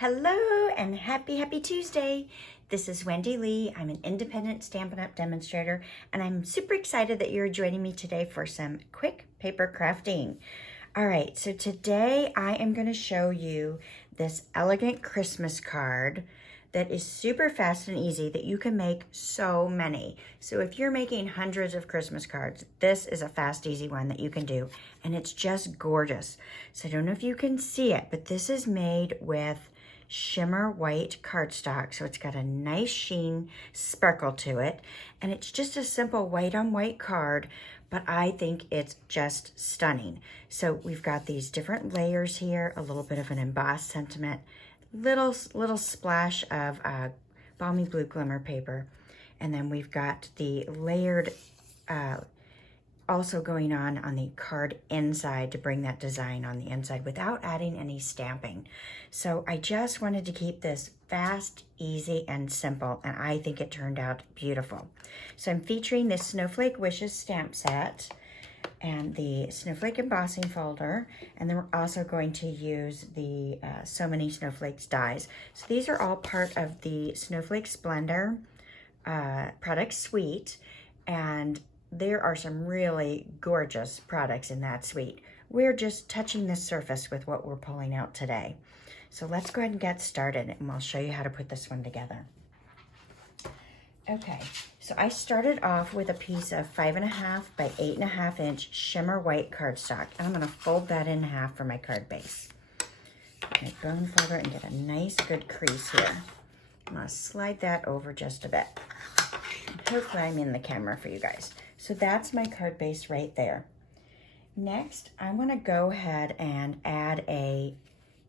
Hello and happy Tuesday. This is Wendy Lee. I'm an independent Stampin' Up! Demonstrator, and I'm super excited that you're joining me today for some quick paper crafting. All right, so today I am going to show you this elegant Christmas card that is super fast and easy that you can make so many. So if you're making hundreds of Christmas cards, this is a fast, easy one that you can do, and it's just gorgeous. So I don't know if you can see it, but this is made with Shimmer White cardstock, so it's got a nice sheen sparkle to it, and it's just a simple white on white card, but I think it's just stunning. So we've got these different layers here, a little bit of an embossed sentiment, little splash of Balmy blue glimmer paper, and then we've got the layered also going on the card inside to bring that design on the inside without adding any stamping. So I just wanted to keep this fast, easy, and simple, and I think it turned out beautiful. So I'm featuring this Snowflakewishes stamp set and the snowflake embossing folder, and then we're also going to use the So Many Snowflakes dies. So these are all part of the Snowflake Splendor product suite, and there are some really gorgeous products in that suite. We're just touching the surface with what we're pulling out today. So let's go ahead and get started, and I'll show you how to put this one together. Okay, so I started off with a piece of 5.5 by 8.5 inch Shimmer White cardstock, and I'm gonna fold that in half for my card base. My bone folder and get a nice good crease here. I'm gonna slide that over just a bit. Hopefully I'm in the camera for you guys. So that's my card base right there. Next, I'm gonna go ahead and add a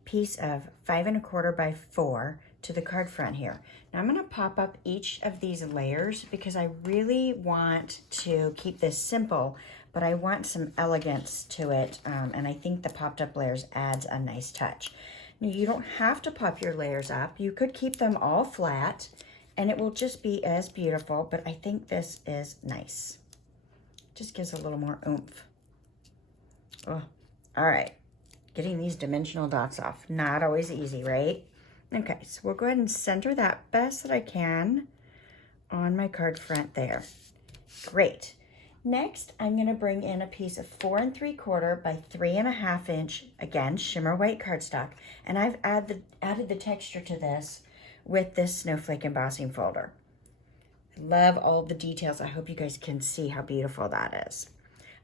piece of 5.25 by 4 to the card front here. Now I'm gonna pop up each of these layers because I really want to keep this simple, but I want some elegance to it, and I think the popped up layers adds a nice touch. Now you don't have to pop your layers up. You could keep them all flat and it will just be as beautiful, but I think this is nice. Just gives a little more oomph. Oh, all right, getting these dimensional dots off, not always easy, right? Okay, so we'll go ahead and center that best that I can on my card front there. Great. Next, I'm gonna bring in a piece of 4 3/4 by 3.5 inch, again, Shimmer White cardstock, and I've added the texture to this with this snowflake embossing folder. Love all the details. I hope you guys can see how beautiful that is.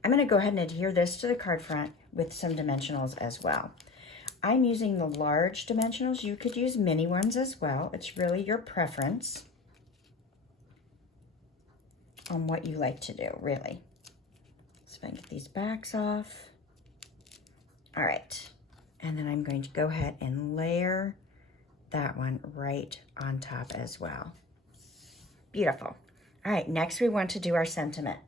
I'm going to go ahead and adhere this to the card front with some dimensionals as well. I'm using the large dimensionals. You could use mini ones as well. It's really your preference on what you like to do, really. So if I can get these backs off. All right. And then I'm going to go ahead and layer that one right on top as well. Beautiful. All right, next we want to do our sentiment.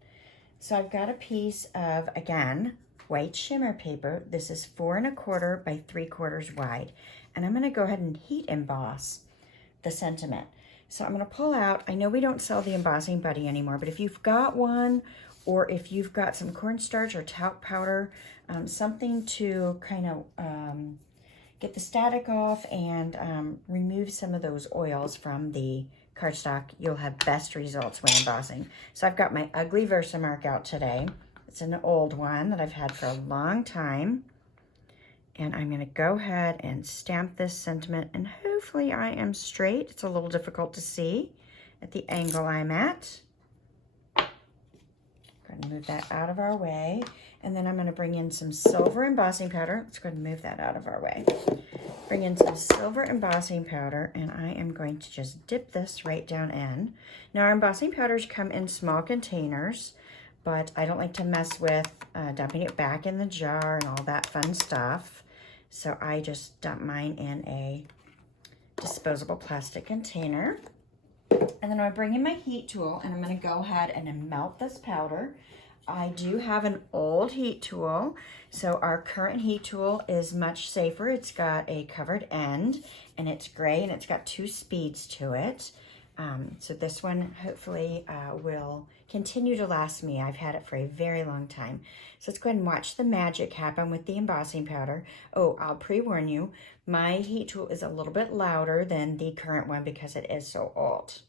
So I've got a piece of, again, white shimmer paper. This is 4 1/4 by 3/4 wide. And I'm gonna go ahead and heat emboss the sentiment. So I'm gonna pull out, I know we don't sell the embossing buddy anymore, but if you've got one, or if you've got some cornstarch or talc powder, something to kind of get the static off and remove some of those oils from the cardstock, you'll have best results when embossing. So I've got my ugly Versamark out today. It's an old one that I've had for a long time. And I'm gonna go ahead and stamp this sentiment, and hopefully I am straight. It's a little difficult to see at the angle I'm at. Go ahead and move that out of our way. And then I'm gonna bring in some silver embossing powder. Let's go ahead and move that out of our way. Bring in some silver embossing powder, and I am going to just dip this right down in. Now our embossing powders come in small containers, but I don't like to mess with dumping it back in the jar and all that fun stuff. So I just dump mine in a disposable plastic container. And then I bring in my heat tool, and I'm gonna go ahead and melt this powder. I do have an old heat tool, so our current heat tool is much safer. It's got a covered end, and it's gray, and it's got 2 speeds to it. So this one hopefully will continue to last me. I've had it for a very long time. So let's go ahead and watch the magic happen with the embossing powder. Oh, I'll pre-warn you, my heat tool is a little bit louder than the current one because it is so old.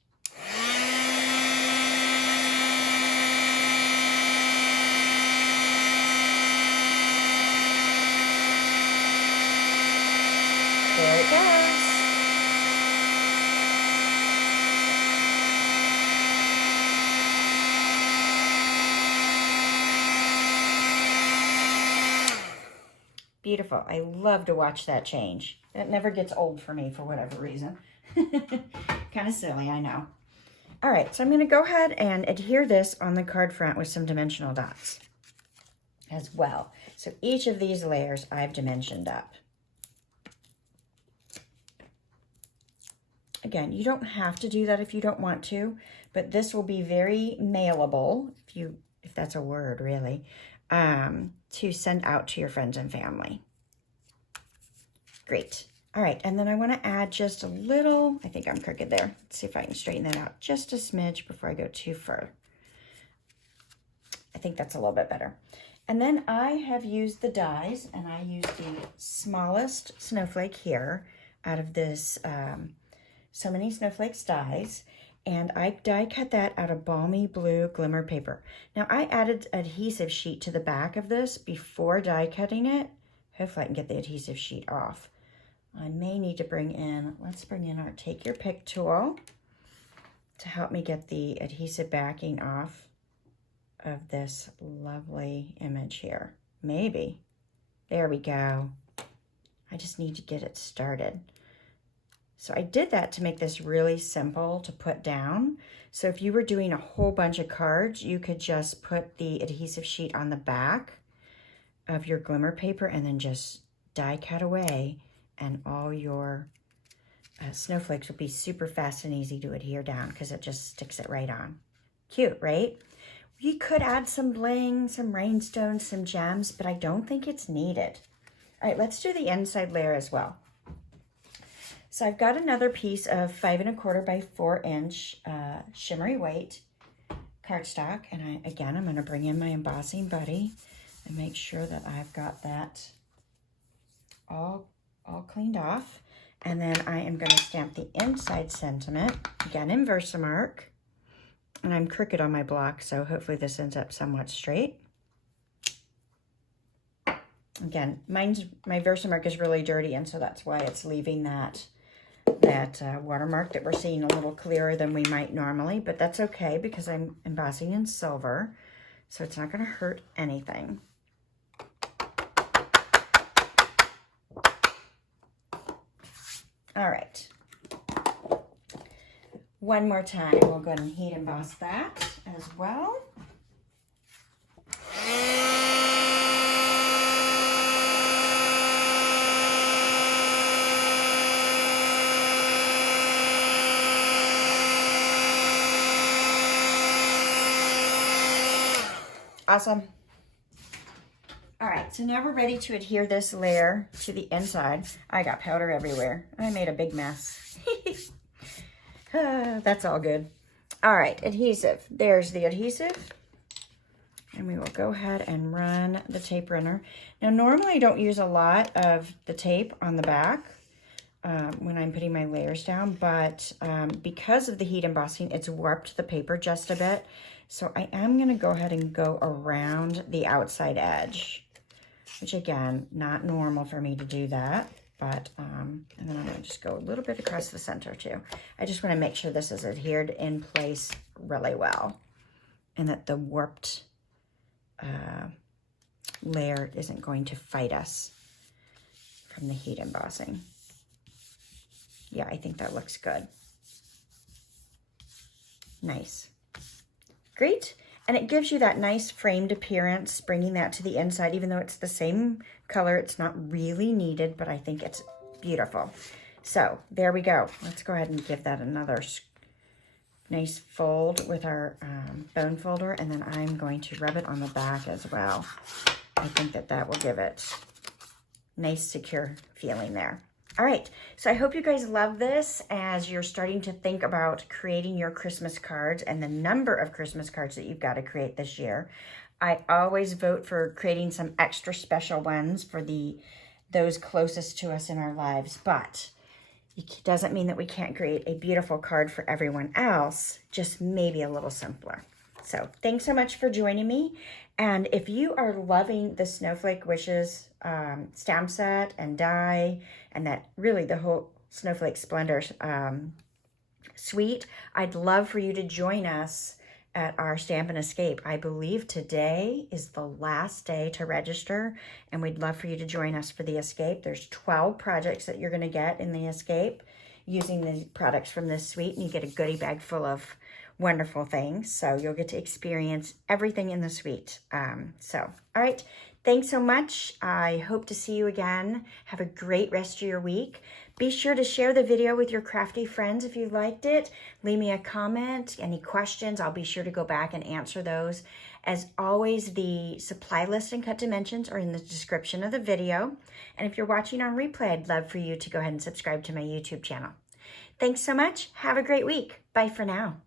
There it goes. Beautiful. I love to watch that change. It never gets old for me for whatever reason. Kind of silly, I know. All right, so I'm going to go ahead and adhere this on the card front with some dimensional dots as well. So each of these layers I've dimensioned up. Again, you don't have to do that if you don't want to, but this will be very mailable, if that's a word, really, to send out to your friends and family. Great. All right, and then I want to add just a little, I think I'm crooked there. Let's see if I can straighten that out just a smidge before I go too far. I think that's a little bit better. And then I have used the dies, and I used the smallest snowflake here out of this So Many Snowflakes dies, and I die cut that out of Balmy blue Glimmer paper. Now I added adhesive sheet to the back of this before die cutting it. Hopefully I can get the adhesive sheet off. I may need to bring in, let's bring in our Take Your Pick tool to help me get the adhesive backing off of this lovely image here. Maybe. There we go. I just need to get it started. So I did that to make this really simple to put down. So if you were doing a whole bunch of cards, you could just put the adhesive sheet on the back of your Glimmer paper and then just die cut away, and all your snowflakes will be super fast and easy to adhere down because it just sticks it right on. Cute, right? You could add some bling, some rhinestones, some gems, but I don't think it's needed. All right, let's do the inside layer as well. So I've got another piece of 5 1/4 by 4 inch Shimmery White cardstock. And I'm going to bring in my embossing buddy and make sure that I've got that all cleaned off. And then I am going to stamp the inside sentiment, again in Versamark. And I'm crooked on my block, so hopefully this ends up somewhat straight. Again, my Versamark is really dirty, and so that's why it's leaving that watermark that we're seeing a little clearer than we might normally, but that's okay because I'm embossing in silver, so it's not going to hurt anything. All right. One more time, we'll go ahead and heat emboss that as well. Awesome. All right, so now we're ready to adhere this layer to the inside. I got powder everywhere. I made a big mess. That's all good. All right, adhesive. There's the adhesive. And we will go ahead and run the tape runner. Now, normally I don't use a lot of the tape on the back when I'm putting my layers down, but because of the heat embossing, it's warped the paper just a bit. So I am going to go ahead and go around the outside edge, which again, not normal for me to do that, but, and then I'm going to just go a little bit across the center too. I just want to make sure this is adhered in place really well and that the warped layer isn't going to fight us from the heat embossing. Yeah, I think that looks good. Nice. Great. And it gives you that nice framed appearance, bringing that to the inside, even though it's the same color. It's not really needed, but I think it's beautiful. So there we go. Let's go ahead and give that another nice fold with our bone folder, and then I'm going to rub it on the back as well. I think that that will give it nice, secure feeling there. All right, so I hope you guys love this as you're starting to think about creating your Christmas cards and the number of Christmas cards that you've got to create this year. I always vote for creating some extra special ones for those closest to us in our lives, but it doesn't mean that we can't create a beautiful card for everyone else, just maybe a little simpler. So thanks so much for joining me. And if you are loving the Snowflake Wishes stamp set and die, and that really the whole Snowflake Splendor suite, I'd love for you to join us at our Stampin' Escape. I believe today is the last day to register, and we'd love for you to join us for the Escape. There's 12 projects that you're going to get in the Escape using the products from this suite, and you get a goodie bag full of wonderful things. So you'll get to experience everything in the suite. All right. Thanks so much. I hope to see you again. Have a great rest of your week. Be sure to share the video with your crafty friends if you liked it. Leave me a comment, any questions. I'll be sure to go back and answer those. As always, the supply list and cut dimensions are in the description of the video. And if you're watching on replay, I'd love for you to go ahead and subscribe to my YouTube channel. Thanks so much. Have a great week. Bye for now.